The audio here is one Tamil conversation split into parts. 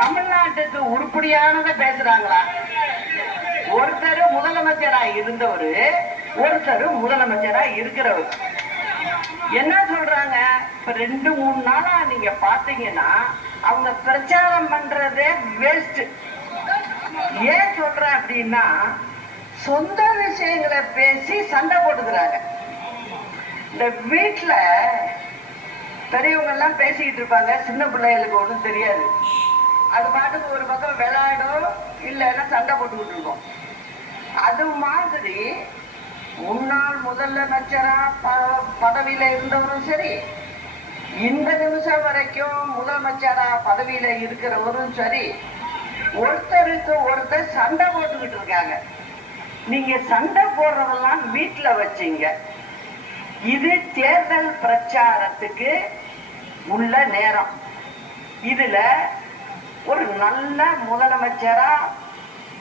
தமிழ்நாட்டுக்கு உருப்படியானதை பேசுறாங்களா? ஒருத்தர் முதலமைச்சரா இருந்தவரு, ஒருத்தர் முதலமைச்சரா இருக்கிறவர் என்ன சொல்றாங்க? இப்ப 2-3 நாளா நீங்க பாத்தீங்கன்னா அவங்க பிரச்சாரம் பண்றதே வேஸ்ட். ஏன் சொல்றேன் அப்படின்னா, சொந்த விஷயங்களை பேசி சண்டை போட்டுக்கிறாங்க. இந்த வீட்டுல பெரியவங்க எல்லாம் பேசிக்கிட்டு இருப்பாங்க, சின்ன பிள்ளைகளுக்கு ஒன்றும் தெரியாது. அது பாட்டுக்கு ஒரு பக்கம் விளையாடும், இல்லைன்னா சண்டை போட்டுக்கிட்டு இருக்கோம். அது மாதிரி முன்னாள் முதலமைச்சரா பதவியில இருந்தவரும் சரி, இந்த நிமிஷம் வரைக்கும் முதலமைச்சரா பதவியில இருக்கிறவரும் சரி, ஒருத்தருக்கு ஒருத்தர் சண்டை போட்டுக்கிட்டு இருக்காங்க. நீங்க சண்டை போடுறதெல்லாம் வீட்டுல வச்சீங்க. இது தேர்தல் பிரச்சாரத்துக்கு உள்ள நேரம். இதுல ஒரு நல்ல முதலமைச்சரா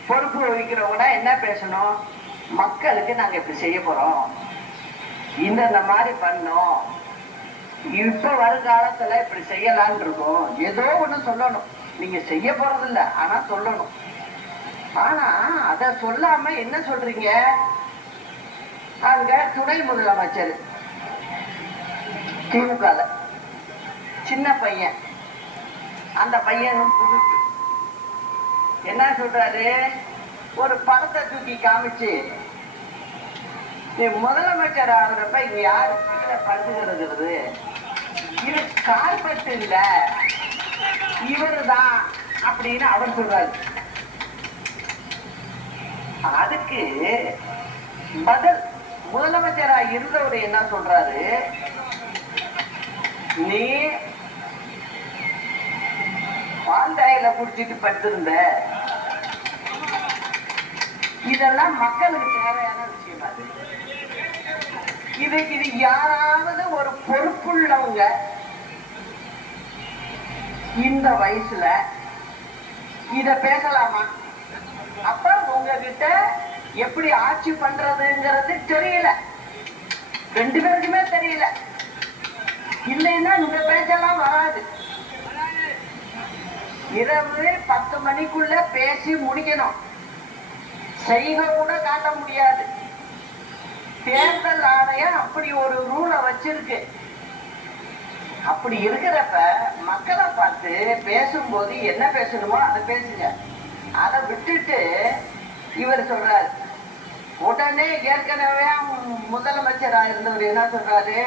பொறுப்பு வகிக்கிறவங்க என்ன பேசணும்? மக்களுக்கு நாங்க இப்படி செய்ய போறோம், இந்த மாதிரி பண்ணோம், இப்ப வருங்காலத்துல இப்படி செய்யலான் இருக்கோம், ஏதோ ஒண்ணு சொல்லணும். நீங்க செய்ய போறது இல்ல, ஆனா சொல்லணும். ஆனா அத சொல்லாம என்ன சொல்றீங்க? அங்க துணை முதலமைச்சர் திமுக சின்ன பையன், அந்த பையனும் புதுசு என்ன சொல்றாரு? ஒரு படத்தை தூக்கி காமிச்சு, நீ முதலமைச்சர் ஆகுறப்ப இங்க யாரு படுத்துக்கிறது? இது கார்பெட் இல்ல, இவரு தான் அப்படின்னு அவர் சொல்றாரு. அதுக்கு பதில் முதலமைச்சரா இருந்தவர் என்ன சொல்றாரு? நீ பால்டாயில குடிச்சிட்டு படுத்திருந்த, இதெல்லாம் மக்களுக்கு தேவையான விஷயம். அது இது யாராவது ஒரு பொறுப்புள்ளவங்க இந்த வயசுல இத பேசலாமா? அப்ப உங்ககிட்ட எப்படி ஆட்சி பண்றதுங்கிறது தெரியல, 2 பேருக்குமே தெரியல. இல்லைன்னா இந்த பேச்செல்லாம் வராது. இரவு 10 மணிக்குள்ள பேசி முடிக்கணும். செய்க கூட காட்ட முடியாது. தேர்தல் ஆணையம் அப்படி ஒரு ரூலை வச்சிருக்கு. அப்படி இருக்கிறப்ப மக்களை பார்த்து பேசும்போது என்ன பேசணுமோ அதை பேசுங்க. அதை விட்டுட்டு இவர் சொல்றாரு, உடனே ஏற்கனவே முதலமைச்சரா இருந்தவர் என்ன சொல்றாரு?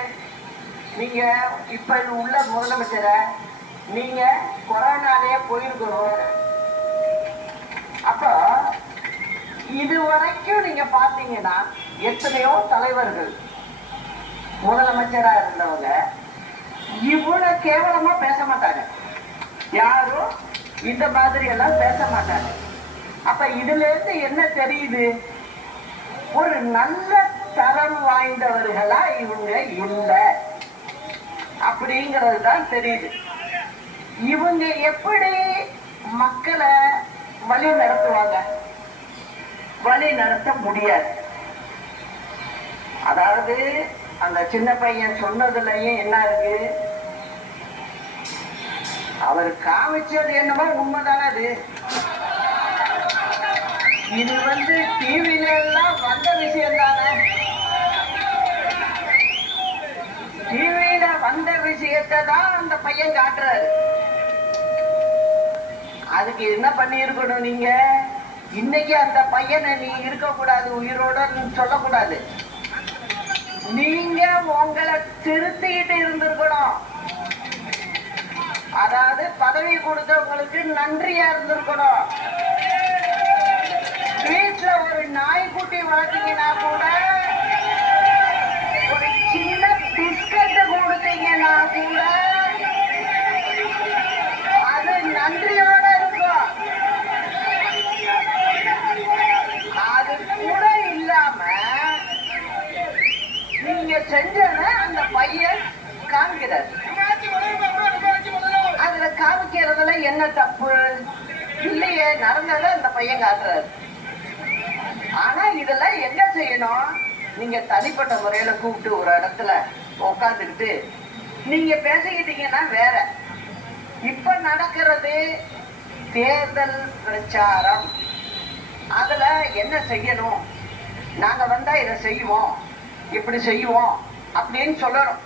நீங்க இப்ப உள்ள முதலமைச்சரை நீங்க கொரோனாலே போயிருக்கணும். அப்போ இது வரைக்கும் நீங்க பாத்தீங்கன்னா எத்தனையோ தலைவர்கள் முதலமைச்சரா இருந்தவங்க இவ்வளவு கேவலமா பேச மாட்டாங்க. யாரும் இந்த மாதிரி எல்லாம் பேச மாட்டாங்க. அப்ப இதுல இருந்து என்ன தெரியுது? ஒரு நல்ல தரம் வாய்ந்தவர்களா இவங்க இல்லை அப்படிங்கிறது தான் தெரியுது. இவங்க எப்படி மக்களை வழி நடத்துவாங்க? வழி நடத்த முடியாது. அதாவது அந்த சின்ன பையன் சொன்னதுலயும் என்ன இருக்கு? அவர் காமிச்சது என்னமோ உண்மைதானே. அது இது டிவில எல்லாம் வந்த விஷயம் தானே. டிவியில வந்த விஷயத்தை தான் அந்த பையன் காட்டுறாரு. அதுக்கு என்ன பண்ணி இருக்கணும்? நீங்க இன்னைக்கு அந்த பையனை நீ இருக்கக்கூடாது, உயிரோட சொல்லக்கூடாது. நீங்க உங்களை திருத்திக்கிட்டு இருந்திருக்கணும். அதாவது பதவி கொடுத்தவங்களுக்கு நன்றியா இருந்திருக்கணும். வீட்டுல ஒரு நாய்க்குட்டி வளர்த்தீங்கன்னா கூட, ஒரு சின்ன பிஸ்கட் கொடுத்தீங்கன்னா கூட அது நன்றியோட இருக்கும். அது கூட இல்லாம நீங்க செஞ்சத அந்த பையன் காமிக்கிறார். அதுல காமிக்கிறதுல என்ன தப்பு இல்லையே, நடந்தத அந்த பையன் காட்டுறாரு. ஆனா இதெல்லாம் என்ன செய்யணும்? நீங்க தனிப்பட்ட முறையில கூப்பிட்டு ஒரு இடத்துல உட்காந்துக்கிட்டு நீங்க பேசிக்கிட்டீங்கன்னா வேற. இப்ப நடக்கிறது தேர்தல் பிரச்சாரம். அதுல என்ன செய்யணும், நாங்க வந்தா இதை செய்வோம், இப்படி செய்வோம் அப்படின்னு சொல்லணும்.